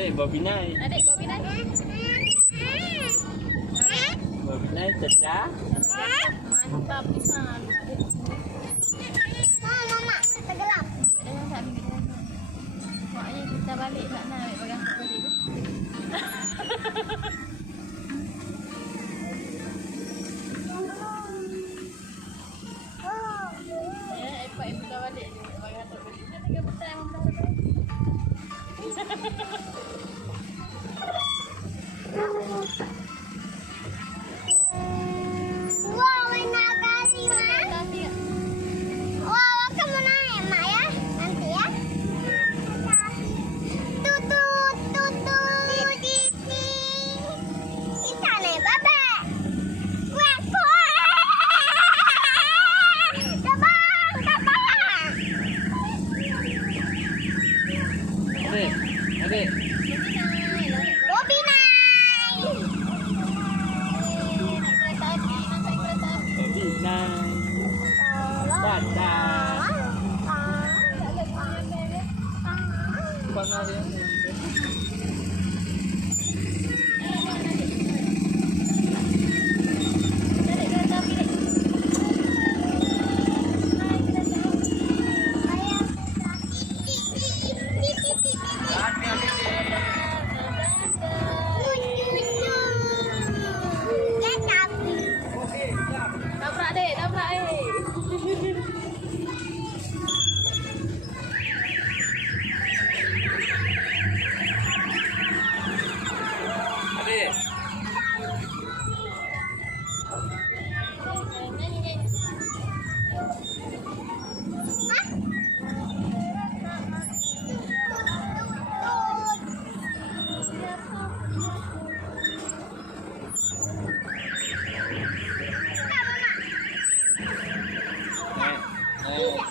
Adik bawa binai. Adik bawa binai. Bawa binai cerdas. Mantap pisan. Mama, tenggelam. Dengan tak bikin. Maknya kita balik tak nak ambil bagang tak balik tu. Ya, Epok kita balik je bagang tak balik. Kita tengah petang memang tak balik. Wow, enak kali, Ma. Wow, akan menaik, Mak ya. Nanti ya. Tutut, tutut. Kita naik bebek. Kuat, kuat. Terbang, terbang. Adik. Bobi naik. Nak kereta api, nak naik kereta api. Bawa binai. Dadah. Bangga dia. Naik kereta api dek. Tabrak dek, tabrak Adik.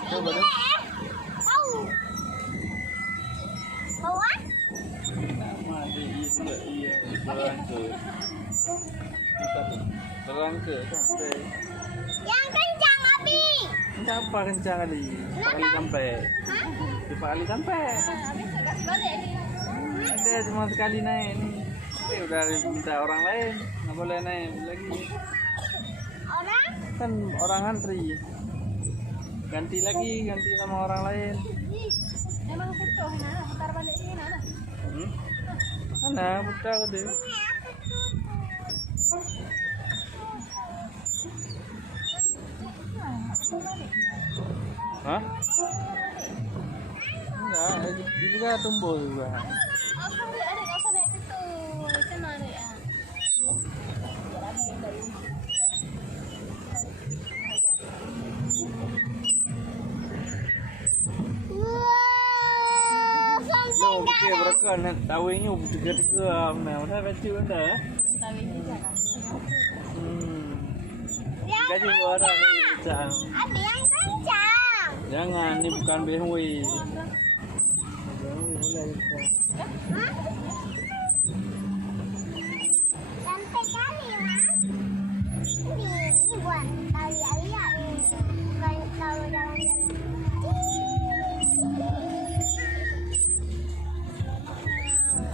Coba dong. Nama dia juga iya. Terang ke. Terang ke sampai. Yang kencang, Abi. Kenapa kencang kali? Empat kali sampai. Empat kali sampai. Habis tak kasih balik ni. Dia cuma sekali naik ni. Udah minta orang lain. Nggak boleh naik lagi. Orang? Kan orang antri. Ganti lagi, ganti sama orang lain. Memang putus nak putar balik ni nak. Mana putar ke dia? Hah? Enggak, dia juga tumbuh juga. Asal dia adik kau usah naik situ. Sana adik ah. Lo fikir berapa nak tawinnya bertega-tega mana baca benda. Tapi ni jangan. Gaji orang ni macam. Abi yang kencang. Jangan, ni bukan BMW. Sampai kali, Ma. Ini buat tali ayat ni. Bukan tahu jalan-jalan.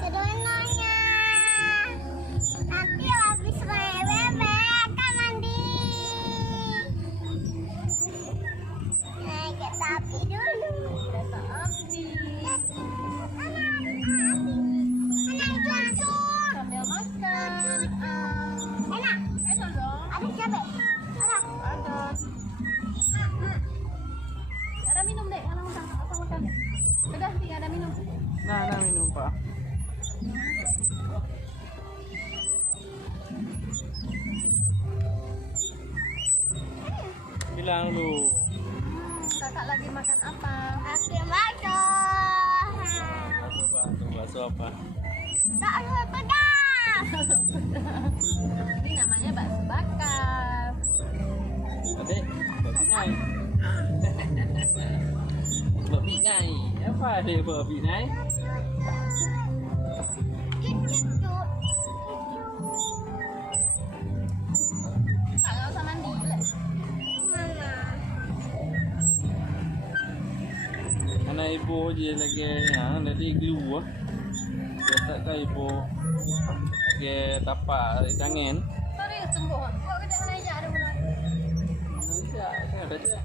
Sebenarnya nanti habis main bebek akan mandi. Naik kereta api dulu. Kereta api. Anak langsung. Sambil makan. Enak. Enak dong. Ada cabai. Ada. Ada. Ada minum dek. Anak makan. Apa makan? Sudah nanti ada minum. Nah, minum Pak. Bilang dulu. Kakak lagi makan apa? Aku bakso. Bakso apa? Bakso pedas. Ini namanya bakso bakar. Adik, babi nai. Babi nai. Apa adik babi nai? Cucut. Kalau usah mandi lah. Mana? Anak ibu je lagi, nanti glue ah. tak kau ibu. Oke, tapak angin. Sorry, sembuh. Kok kita nanya ada mana? Ya, ada je.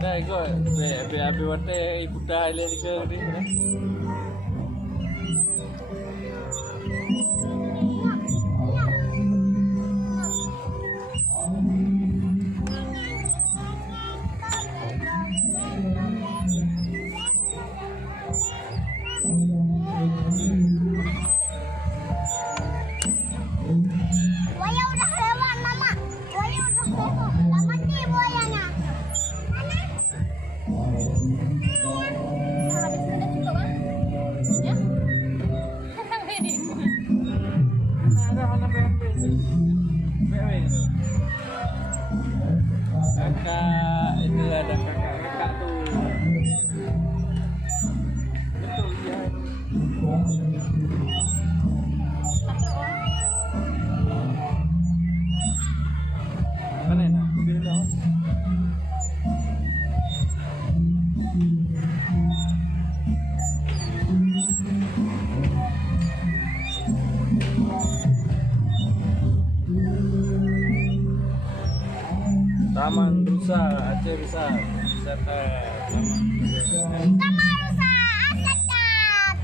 Ada ikut be wate ibu dah ile ke ni. Buaya udah lewat, Mama. Buaya udah lewat. Dah mati buayanya. Nah, habis sudah cukup kan? Ya? Ini. Ada mana be. Kakak itu ada kakak tuh. Betul ya. Mana nak? Bila dah. Taman Rusa Aceh Besar. Wisata Taman Rusa. Taman Rusa Asakat.